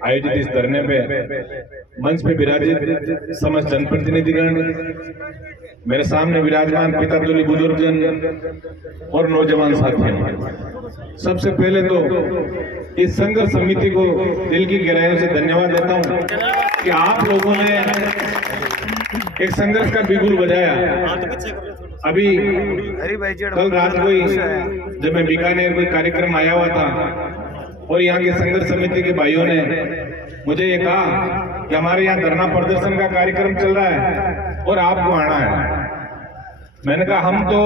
आयोजित इस धरने पे मंच पे विराजित समस्त जनप्रतिनिधिगण, मेरे सामने विराजमान पिता तुल्य बुजुर्गजन और नौजवान साथियों, सबसे पहले तो इस संघर्ष समिति को दिल की गहराइयों से धन्यवाद देता हूं कि आप लोगों ने एक संघर्ष का बिगुल बजाया। अभी कल रात को ही जब मैं बीकानेर कोई कार्यक्रम आया हुआ था और यहाँ के संघर्ष समिति के भाइयों ने मुझे ये कहा कि हमारे यहाँ धरना प्रदर्शन का कार्यक्रम चल रहा है और आपको आना है। मैंने कहा हम तो,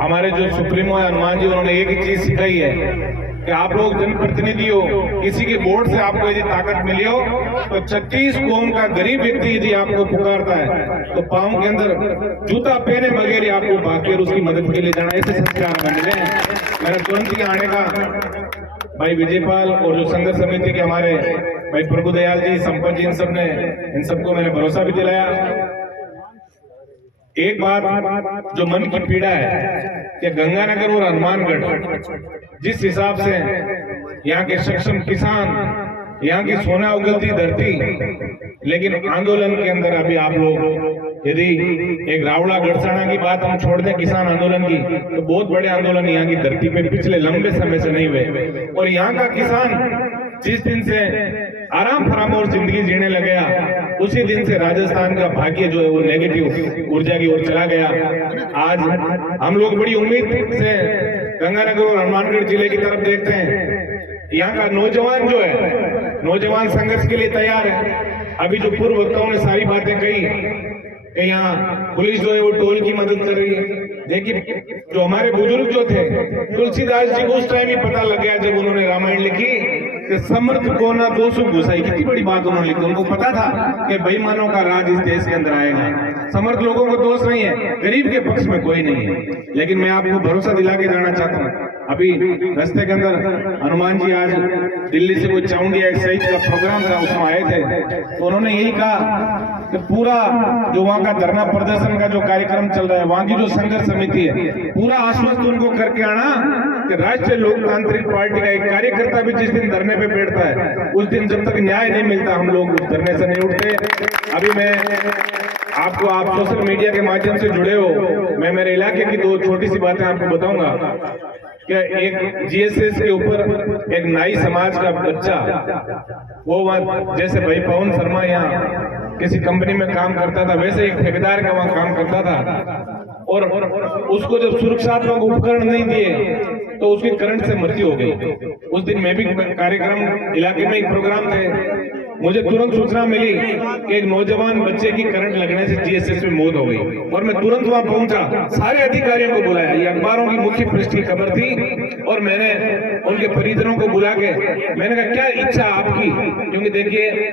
हमारे जो सुप्रीमो है हनुमान जी, उन्होंने एक ही चीज सिखाई है कि आप लोग जनप्रतिनिधि हो, किसी के वोट से आपको यदि ताकत मिली हो तो 36 कौम का गरीब व्यक्ति यदि आपको पुकारता है तो पांव के अंदर जूता पहने बगैर ही आपको भागकर उसकी मदद के लिए जाना। ऐसे संस्कार बन गए। मेरा तुरंत ही आने का भाई विजयपाल और जो संघर्ष समिति के हमारे भाई प्रभुदयाल जी, संपत जी, इन सबको मैंने भरोसा भी दिलाया। एक बात जो मन की पीड़ा है कि गंगानगर और हनुमानगढ़ जिस हिसाब से यहाँ के सक्षम किसान, यहाँ की सोना उगलती धरती, लेकिन आंदोलन के अंदर अभी आप लोग यदि एक रावड़ा गढ़साना की बात हम छोड़ दें किसान आंदोलन की, तो बहुत बड़े आंदोलन यहाँ की धरती पे पिछले लंबे समय से नहीं हुए। और यहाँ का किसान जिस दिन से आराम फरामोश जिंदगी जीने लगा, उसी दिन से राजस्थान का भाग्य जो है वो नेगेटिव ऊर्जा की ओर चला गया। आज हम लोग बड़ी उम्मीद से गंगानगर और हनुमानगढ़ जिले की तरफ देखते हैं। यहाँ का नौजवान जो है, नौजवान संघर्ष के लिए तैयार है। अभी जो पूर्व वक्ताओं ने सारी बातें कही कि यहाँ पुलिस जो है वो टोल की मदद कर रही है। देखिए, जो हमारे बुजुर्ग जो थे, तुलसीदास जी को उस टाइम ही पता लग गया जब उन्होंने रामायण लिखी कि समर्थ को ना दोषों घुसाई। कितनी बड़ी बात उन्होंने लिखी। उनको पता था कि बेईमानों का राज इस देश के अंदर आएगा। समर्थ लोगों को दोष नहीं है, गरीब के पक्ष में कोई नहीं है। लेकिन मैं आपको भरोसा दिला के जाना चाहता हूँ, अभी रास्ते के अंदर हनुमान जी आज दिल्ली से कोई चाउंडिया एक्साइज का प्रोग्राम था, उसमें आए थे, तो उन्होंने यही कहा कि पूरा जो वहाँ का धरना प्रदर्शन का जो कार्यक्रम चल रहा है, वहाँ की जो संघर्ष समिति है, पूरा आश्वस्त उनको करके आना कि राष्ट्रीय लोकतांत्रिक पार्टी का एक कार्यकर्ता भी जिस दिन धरने पे बैठता है, उस दिन जब तक न्याय नहीं मिलता हम लोग उस धरने से नहीं उठते। अभी मैं आपको, आप सोशल मीडिया के माध्यम से जुड़े हो, मैं मेरे इलाके की दो छोटी सी बातें आपको बताऊंगा कि एक जीएसएस के ऊपर एक नाई समाज का बच्चा, वो वहाँ जैसे भाई पवन शर्मा यहाँ किसी कंपनी में काम करता था, वैसे एक ठेकेदार का वहाँ काम करता था, और उसको जब सुरक्षात्मक उपकरण नहीं दिए तो उसकी करंट से मृत्यु हो गई। उस दिन मैं भी कार्यक्रम, इलाके में एक प्रोग्राम थे, मुझे तुरंत सूचना मिली कि एक नौजवान बच्चे की करंट लगने से जीएसएस में मौत हो गई, और मैं तुरंत वहां पहुंचा, सारे अधिकारियों को बुलाया। ये अखबारों की मुख्य पृष्ठ की खबर थी, और मैंने उनके परिजनों को बुला के मैंने कहा क्या इच्छा आपकी, क्योंकि देखिए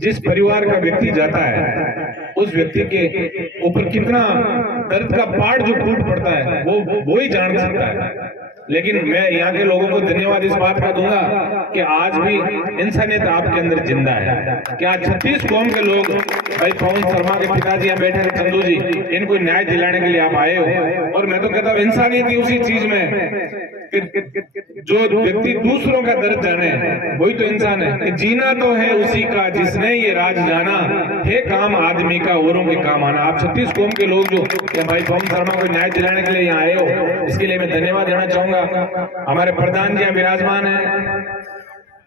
जिस परिवार का व्यक्ति जाता है उस व्यक्ति के ऊपर कितना दर्द का पहाड़ जो टूट पड़ता है वो ही जान सकता है। लेकिन मैं यहाँ के लोगों को धन्यवाद इस बात का दूंगा कि आज भी इंसानियत आपके अंदर जिंदा है। क्या 36 कौम के लोग, भाई पवन शर्मा के पिताजी यहाँ बैठे थे, चंदू जी, इनको न्याय दिलाने के लिए आप आए हो। और मैं तो कहता हूँ इंसानियत ही उसी चीज में जो व्यक्ति दूसरों का दर्द जाने, वही तो इंसान है। कि जीना तो है उसी का जिसने ये राज जाना, है काम आदमी का औरों के काम आना। आप 36 कौम के लोग जो भाई पवन शर्मा को न्याय दिलाने के लिए यहाँ आए हो, इसके लिए मैं धन्यवाद देना चाहूंगा। हमारे प्रधान जी विराजमान है,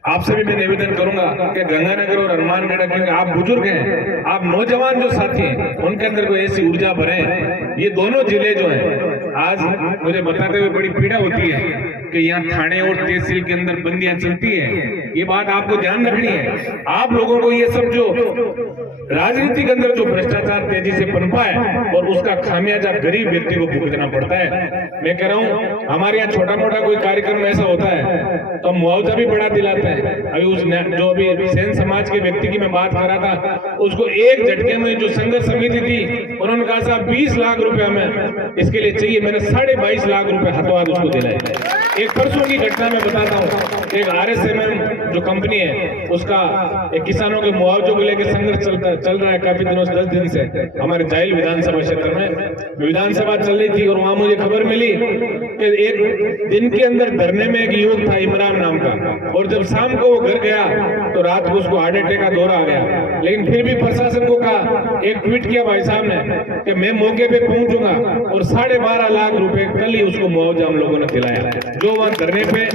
आपसे भी मैं निवेदन करूंगा कि गंगानगर और हनुमानगढ़, क्योंकि आप बुजुर्ग हैं, आप नौजवान जो साथी हैं, उनके अंदर कोई ऐसी ऊर्जा भरे। ये दोनों जिले जो हैं, आज मुझे बताते हुए बड़ी पीड़ा होती है कि यहाँ थाने और तहसील के अंदर बंदियां चलती है। ये बात आपको ध्यान रखनी है। आप लोगों को ये सब जो राजनीति के अंदर जो भ्रष्टाचार तेजी से पनपा है, और उसका खामियाजा गरीब व्यक्ति को भुगतना पड़ता है। मैं कह रहा हूँ हमारे यहाँ छोटा मोटा कोई कार्यक्रम ऐसा होता है तो मुआवजा भी बड़ा दिलाते हैं। अभी उस जो अभी सेन समाज के व्यक्ति की मैं बात कर रहा था, उसको एक झटके में जो संघर्ष समिति थी, उन्होंने कहा साहब 20 लाख रुपए हमें इसके लिए चाहिए। मैंने 22.5 लाख रुपए हाथों हाथ उसको दिलाए। एक परसों की घटना मैं बताता हूँ, एक RSMM जो कंपनी है, उसका एक किसानों के मुआवजे को लेकर संघर्ष चल रहा है काफी दिनों से, 10 दिन से हमारे जाइल विधानसभा क्षेत्र में विधानसभा चल रही थी। और वहां मुझे खबर मिली कि एक दिन के अंदर धरने में एक युवक था इमरान नाम का, और जब शाम को वो घर गया तो तो रात को उसको हार्ट अटैक का दौरा आ गया, लेकिन फिर भी प्रशासन को कहा, एक ट्वीट किया भाई साहब ने कि मैं मौके पे पहुंचूंगा और 12.5 लाख रुपए कल ही उसको मुआवजा हम लोगों ने दिलाया। जो वहां धरने पे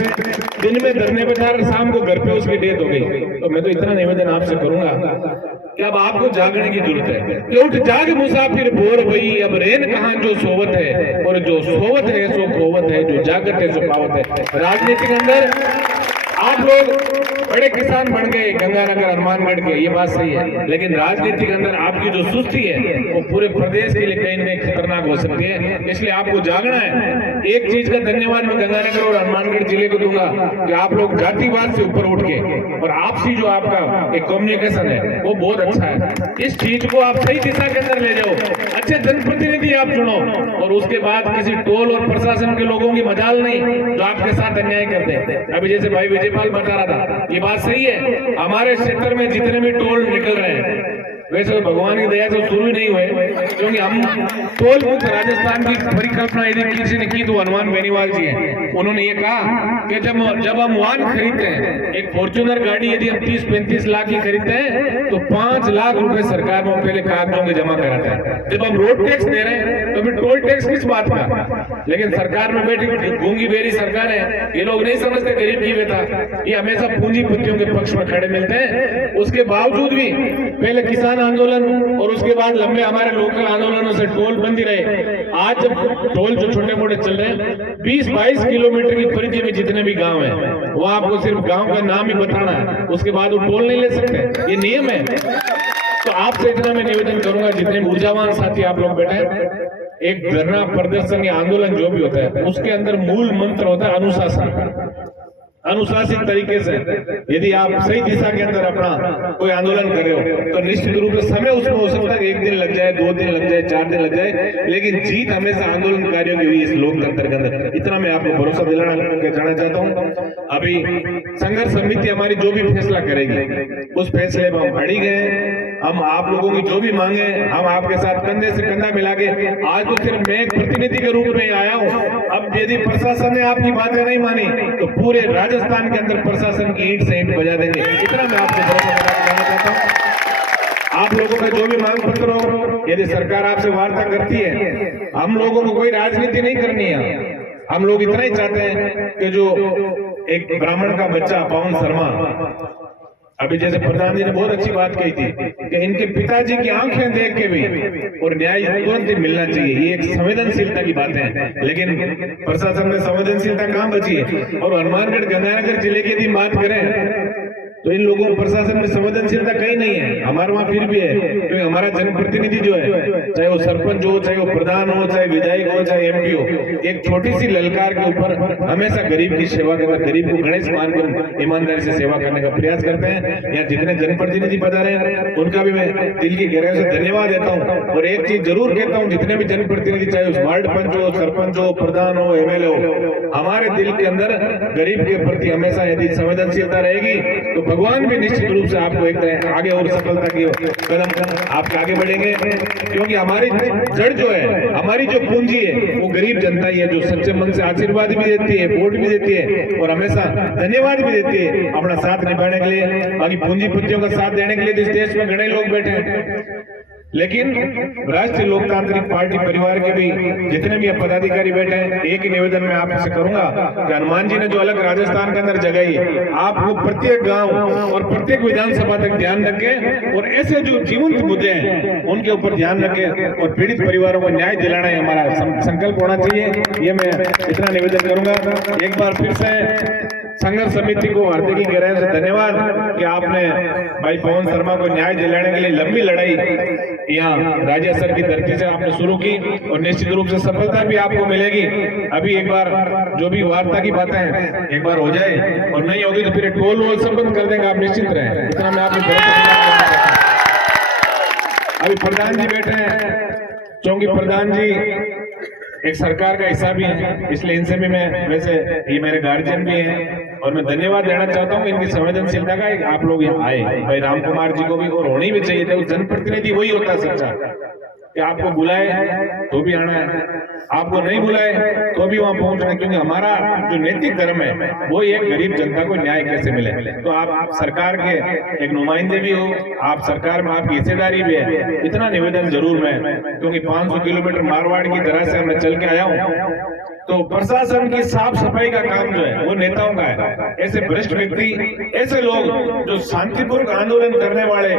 दिन में धरने पे था, शाम को घर पे उसकी डेथ हो गई। तो मैं तो इतना निवेदन आपसे करूंगा कि अब आपको जागने की जरूरत है कि उठ जाग मुसाफिर भोर भई, अब रेन कहां जो सोवत है, और जो सोवत है सो खोवत है, जो जागत है सो पावत है। राजनीति के अंदर आप लोग बड़े किसान बन गए गंगानगर हनुमानगढ़ के, ये बात सही है, लेकिन राजनीति के अंदर आपकी जो सुस्ती है वो पूरे प्रदेश के लिए कहीं न कहीं खतरनाक हो सकती है। इसलिए आपको जागना है। एक चीज का धन्यवाद मैं गंगानगर और हनुमानगढ़ जिले को दूंगा कि आप लोग जातिवाद से ऊपर उठ के और आपसी जो आपका एक कम्युनिकेशन है वो बहुत अच्छा है। इस चीज को आप सही दिशा के अंदर ले जाओ, अच्छे जनप्रतिनिधि आप चुनो, और उसके बाद किसी टोल और प्रशासन के लोगों की मजाल नहीं जो आपके साथ अन्याय करते हैं। अभी जैसे भाई विजयपाल बता रहा था, ये बात सही है, हमारे क्षेत्र में जितने भी टोल निकल रहे हैं वैसे तो भगवान की दया से शुरू ही नहीं हुए, क्योंकि हम टोल मुक्त राजस्थान की परिकल्पना यदि किसी ने की तो हनुमान बेनीवाल जी हैं। उन्होंने ये कहा कि जब हम वाहन खरीदते हैं, एक फॉर्च्यूनर गाड़ी यदि हम 30-35 लाख की खरीदते हैं तो 5 लाख रुपए सरकार में पहले कागजों के जमा कराता है। जब हम रोड टैक्स दे रहे हैं तो फिर टोल टैक्स किस बात का? लेकिन सरकार में बैठी गूंगी बेरी सरकार है, ये लोग नहीं समझते गरीब की व्यथा, ये हमेशा पूंजीपतियों के पक्ष में खड़े मिलते हैं। उसके बावजूद भी पहले किसान आंदोलन और उसके बाद लंबे हमारे लोकल आंदोलनों से टोल बंद ही रहे। आज जब टोल जो छोटे मोटे चल रहे हैं, 20-22 किलोमीटर की परिधि में जितने भी गांव हैं वो आपको सिर्फ गांव का नाम ही बताना है, उसके बाद वो टोल नहीं ले सकते, ये नियम है। तो आपसे इतना मैं निवेदन करूंगा, जितने ऊर्जावान साथी आप लोग बैठे हैं, एक धरना प्रदर्शन या आंदोलन जो भी होता है उसके अंदर मूल मंत्र होता है अनुशासन। अनुशासित तरीके से यदि आप सही दिशा के अंदर अपना कोई आंदोलन कर रहे हो तो निश्चित रूप से समय उसमें हो सकता है 1 दिन लग जाए, 2 दिन लग जाए, 4 दिन लग जाए, लेकिन जीत हमेशा आंदोलनकारियों की हुई इस लोकतंत्र के अंदर। इतना मैं आपको भरोसा दिलाना चाहता हूँ। अभी संघर्ष समिति हमारी जो भी फैसला करेगी उस फैसले में हम अड़ी गए। हम आप लोगों की जो भी मांगे हम आपके साथ कंधे से कंधा मिला के, आज तो सिर्फ मैं एक प्रतिनिधि के रूप में आया हूँ। अब यदि प्रशासन ने आपकी बातें नहीं मानी तो पूरे राजस्थान के अंदर प्रशासन की ईंट से ईंट बजा देंगे। इतना मैं आपसे भरोसा दिलाना चाहता हूँ। आप लोगों का जो भी मांग पत्र हो, यदि सरकार आपसे वार्ता करती है, हम लोगों को कोई राजनीति नहीं करनी है। हम लोग इतना ही चाहते हैं कि जो एक ब्राह्मण का बच्चा पवन शर्मा, अभी जैसे प्रधान जी ने बहुत अच्छी बात कही थी कि इनके पिताजी की आंखें देख के भी और न्याय तुरंत ही मिलना चाहिए, ये एक संवेदनशीलता की बात है। लेकिन प्रशासन में संवेदनशीलता कहां बची है? और हनुमानगढ़ गंगानगर जिले की यदि बात करें तो इन लोगों प्रशासन में संवेदनशीलता कहीं नहीं है, हमारे वहां फिर भी है, क्योंकि हमारा जनप्रतिनिधि जो है, चाहे वो सरपंच हो, चाहे वो प्रधान हो, चाहे विधायक हो, चाहे एमपी हो, एक छोटी सी ललकार के ऊपर हमेशा गरीब की सेवा करना, गरीब को गणेश मानकर ईमानदारी से सेवा करने का प्रयास करते हैं। यहाँ जितने जनप्रतिनिधि पधारे हैं उनका भी मैं दिल की गहराई से धन्यवाद देता हूँ। और एक चीज जरूर कहता हूँ, जितने भी जनप्रतिनिधि, चाहे वार्ड पंच हो, सरपंच हो, प्रधान हो, एमएलए हो, हमारे दिल के अंदर गरीब के प्रति हमेशा यदि संवेदनशीलता रहेगी तो भगवान भी निश्चित रूप से आपको एक आगे और सफलता की कदम आपके आगे बढ़ेंगे। क्योंकि हमारी जड़ जो है, हमारी जो पूंजी है वो गरीब जनता ही है, जो सच्चे मन से आशीर्वाद भी देती है, वोट भी देती है और हमेशा धन्यवाद भी देती है अपना साथ निभाने के लिए। बाकी पूंजीपतियों का साथ देने के लिए इस देश में घने लोग बैठे हैं, लेकिन राष्ट्रीय लोकतांत्रिक पार्टी परिवार के भी जितने भी पदाधिकारी बैठे हैं, एक ही निवेदन मैं आपसे करूंगा कि हनुमान जी ने जो अलग राजस्थान के अंदर जगाई है, आपको प्रत्येक गांव और प्रत्येक विधानसभा तक ध्यान रखें और ऐसे जो जीवंत मुद्दे हैं उनके ऊपर ध्यान रखें और पीड़ित परिवारों को न्याय दिलाना ही हमारा संकल्प होना चाहिए। ये मैं इतना निवेदन करूंगा। एक बार फिर से संघर्ष समिति को हार्दिक गहराई से धन्यवाद कि आपने भाई पवन शर्मा को न्याय दिलाने के लिए लंबी लड़ाई यहाँ राज्य स्तर की धरती से आपने शुरू की और निश्चित रूप से सफलता भी आपको मिलेगी। अभी एक बार जो भी वार्ता की बातें हैं एक बार हो जाए और नहीं होगी तो फिर टोल वोल सब बंद कर देंगे, आप निश्चित रहें। इतना मैं आपको अभी प्रधान जी बैठे हैं, चौकी प्रधान जी एक सरकार का हिस्सा भी है, इसलिए इनसे भी मैं, वैसे ये मेरे गार्जियन भी हैं और मैं धन्यवाद देना चाहता हूँ इनकी संवेदनशीलता का। आप लोग यहाँ आए, भाई राम कुमार जी को भी, और होनी भी चाहिए थे, जनप्रतिनिधि वही होता है सच्चा। कि आपको बुलाए तो भी आना है, आपको नहीं बुलाए तो भी वहां पहुंचना है, क्योंकि हमारा जो नैतिक धर्म है वो एक गरीब जनता को न्याय कैसे मिले। तो आप सरकार के एक नुमाइंदे भी हो, आप सरकार में आपकी हिस्सेदारी भी है, इतना निवेदन जरूर मैं, क्योंकि 500 किलोमीटर मारवाड़ की तरह से मैं चल के आया हूँ, तो प्रशासन की साफ सफाई का काम जो है वो नेताओं का है। ऐसे भ्रष्ट व्यक्ति, ऐसे लोग जो शांतिपूर्वक आंदोलन करने वाले,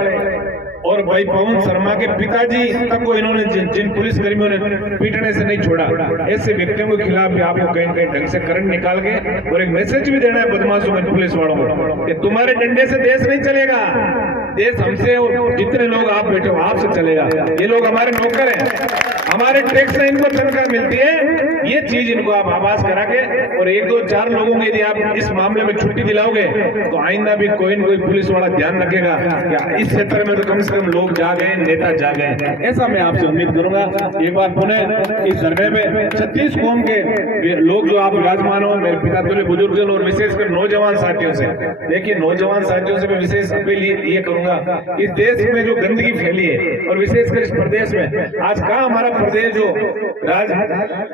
और भाई पवन शर्मा के पिताजी तक को इन्होंने जिन पुलिस कर्मियों ने पीटने से नहीं छोड़ा, ऐसे व्यक्तियों के खिलाफ भी आपको कहीं कहीं ढंग से करंट निकाल के और एक मैसेज भी देना है बदमाशों में, पुलिस वालों को, कि तुम्हारे डंडे से देश नहीं चलेगा, देश हमसे और जितने लोग आप बैठे हो आपसे चलेगा। ये लोग हमारे नौकर हैं, हमारे टैक्स से इनको तनख्वाह मिलती है, ये चीज इनको आप आभास करा के, और 1-2-4 लोगों को यदि आप इस मामले में छुट्टी दिलाओगे तो आइंदा भी कोई न कोई पुलिस वाला ध्यान रखेगा कि इस क्षेत्र में तो कम से कम लोग जागे, नेता जागे। ऐसा मैं आपसे उम्मीद करूंगा। एक बार पुनः इस धरने में 36 कौम के लोग जो आप विराजमान हो, मेरे पिता तुल्य बुजुर्गजन और विशेषकर नौजवान साथियों से, देखिए नौजवान साथियों से मैं विशेष अपील ये करूंगा, इस देश में जो गंदगी फैली है और विशेषकर इस प्रदेश में, आज कहाँ हमारा प्रदेश जो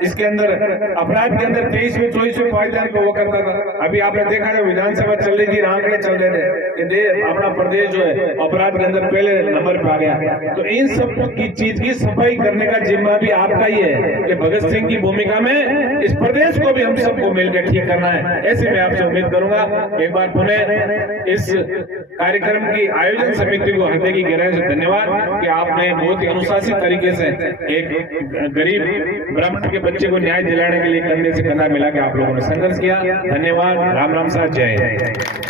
इसके अंदर अपराध के अंदर 23वें 24वें पायदान पे वो करता था, अभी आपने देखा है विधानसभा चल रही थी, आंकड़े चल रहे थे कि अपना प्रदेश जो है अपराध के अंदर पहले नंबर पे आ गया। तो इन सब की चीज की सफाई करने का जिम्मा भी आपका ही है कि भगत सिंह की भूमिका में इस प्रदेश को भी हम सबको मिलकर ठीक करना है। ऐसे मैं आपसे उम्मीद करूंगा। एक बार पुनः इस कार्यक्रम की आयोजन समिति को हृदय की गहराई से धन्यवाद कि आपने बहुत ही अनुशासित तरीके से एक गरीब ब्राह्मण के बच्चे को न्याय दिलाने के लिए कंधे से कंधा मिला के आप लोगों ने संघर्ष किया। धन्यवाद। राम राम साथ, जय हिंद।